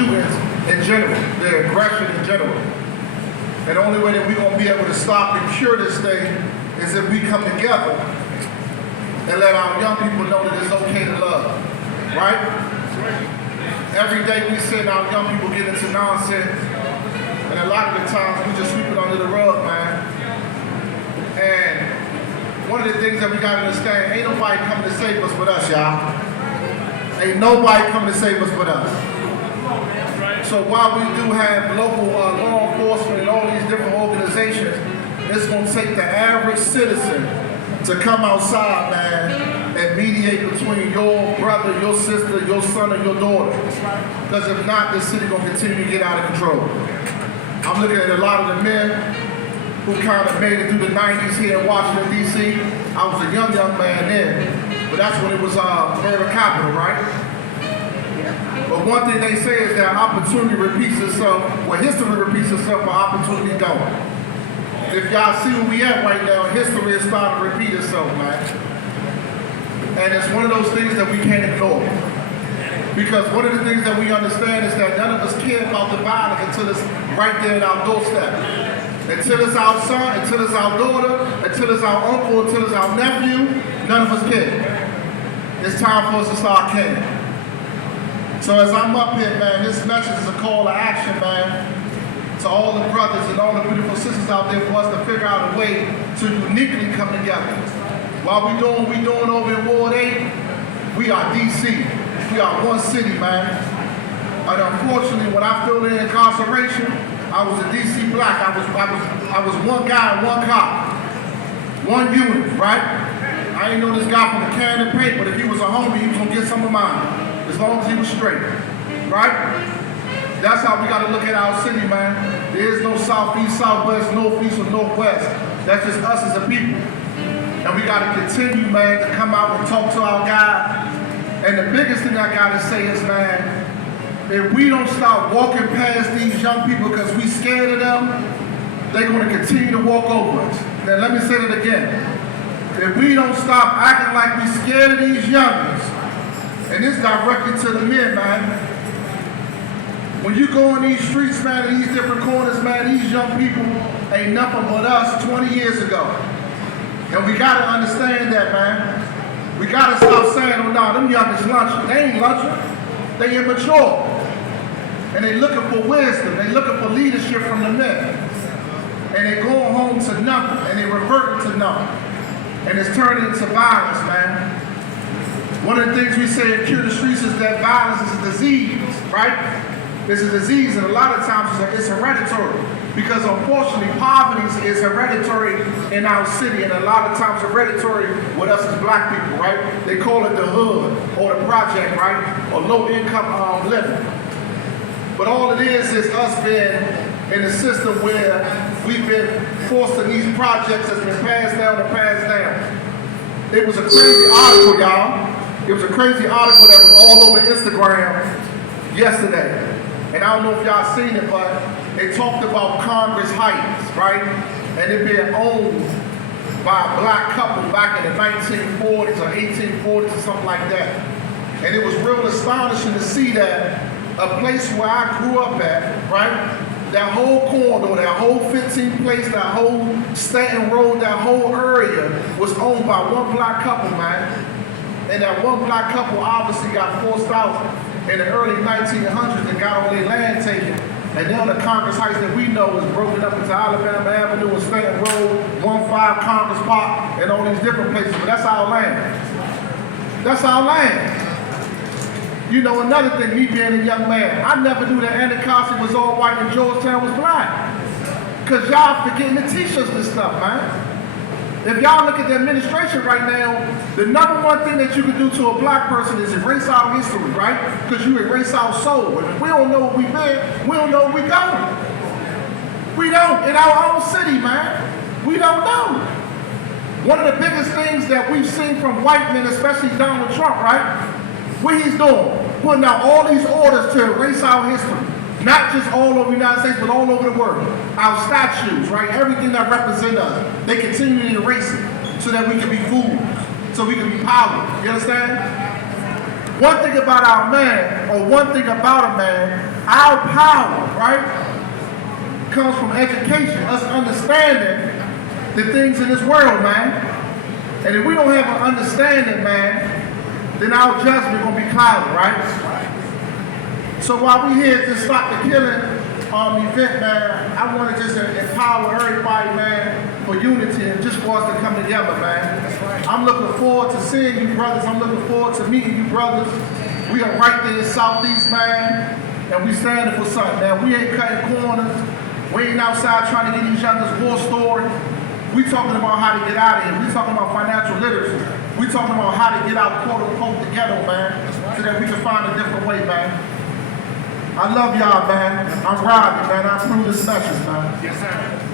shootings in general, the aggression in general. And the only way that we're going to be able to stop and cure this thing is if we come together and let our young people know that it's okay to love, right? Every day we see our young people get into nonsense, and a lot of the times we just sweep it under the rug, man. And one of the things that we got to understand, ain't nobody coming to save us but us, y'all. Ain't nobody coming to save us but us. So while we do have local law enforcement and all these different organizations, it's going to take the average citizen to come outside, man, and mediate between your brother, your sister, your son, and your daughter. Because if not, this city going to continue to get out of control. I'm looking at a lot of the men who kind of made it through the 90s here in Washington, D.C. I was a young man then, but that's when it was murder capital, right? But one thing they say is that opportunity repeats itself, well, history repeats itself, but opportunity don't. If y'all see where we at right now, history is starting to repeat itself, man. And it's one of those things that we can't ignore. Because one of the things that we understand is that none of us care about the violence until it's right there at our doorstep. Until it's our son, until it's our daughter, until it's our uncle, until it's our nephew, none of us care. It's time for us to start caring. So as I'm up here, man, this message is a call to action, man, to all the brothers and all the beautiful sisters out there for us to figure out a way to uniquely come together. While we doing what we doing over in Ward 8, we are D.C. We are one city, man. And unfortunately, when I filled in incarceration, I was a D.C. black. I was one guy, one cop, one unit, right? I didn't know this guy from a can of paint, but if he was a homie, he was gonna get some of mine. As long as he was straight, right? That's how we got to look at our city, man. There is no southeast, southwest, northeast, or northwest. That's just us as a people. And we got to continue, man, to come out and talk to our guys. And the biggest thing I got to say is, man, if we don't stop walking past these young people because we scared of them, they're going to continue to walk over us. Now, let me say that again. If we don't stop acting like we scared of these youngins, and this directly to the men, man. When you go in these streets, man, in these different corners, man, these young people ain't nothing but us 20 years ago. And we gotta understand that, man. We gotta stop saying, oh no, them youngins lunching. They ain't lunching. They immature. And they looking for wisdom. They looking for leadership from the men. And they going home to nothing. And they reverting to nothing. And it's turning into violence, man. One of the things we say in Cure the Streets is that violence is a disease, right? It's a disease, and a lot of times it's hereditary. Because unfortunately, poverty is hereditary in our city, and a lot of times hereditary with us as black people, right? They call it the hood, or the project, right? Or low income living. But all it is us being in a system where we've been forced to these projects that's been passed down and passed down. It was a crazy article, y'all. It was a crazy article that was all over Instagram yesterday. And I don't know if y'all seen it, but it talked about Congress Heights, right? And it being owned by a black couple back in the 1940s or 1840s or something like that. And it was real astonishing to see that a place where I grew up at, right? That whole corridor, that whole 15th place, that whole Stanton Road, that whole area was owned by one black couple, man. And that one black couple obviously got forced out in the early 1900s and got all their land taken. And now the Congress Heights that we know is broken up into Alabama Avenue and Stanton Road, 15 Congress Park, and all these different places. But that's our land. That's our land. You know, another thing, me being a young man, I never knew that Anacostia was all white and Georgetown was black. Because y'all forgetting to teach us this stuff, man. If y'all look at the administration right now, the number one thing that you can do to a black person is erase our history, right? Because you erase our soul. If we don't know what we've been, we don't know what we're going. We don't, in our own city, man. We don't know. One of the biggest things that we've seen from white men, especially Donald Trump, right? What he's doing, putting out all these orders to erase our history. Not just all over the United States, but all over the world. Our statues, right? Everything that represents us, they continue to erase it so that we can be fools, so we can be powerful. You understand? one thing about our man, or one thing about a man, our power, right, comes from education, us understanding the things in this world, man. And if we don't have an understanding, man, then our judgment gonna be clouded, right? So while we here to stop the killing event, man, I want to just empower everybody, man, for unity and just for us to come together, man. I'm looking forward to seeing you brothers. I'm looking forward to meeting you brothers. We are right there in Southeast, man, and we standing for something, man. We ain't cutting corners. We ain't outside trying to get each other's war story. We talking about how to get out of here. We talking about financial literacy. We talking about how to get out, quote unquote, together, man, so that we can find a different way, man. I love y'all, man. I'm riding, man. I approve this message, man. Yes, sir.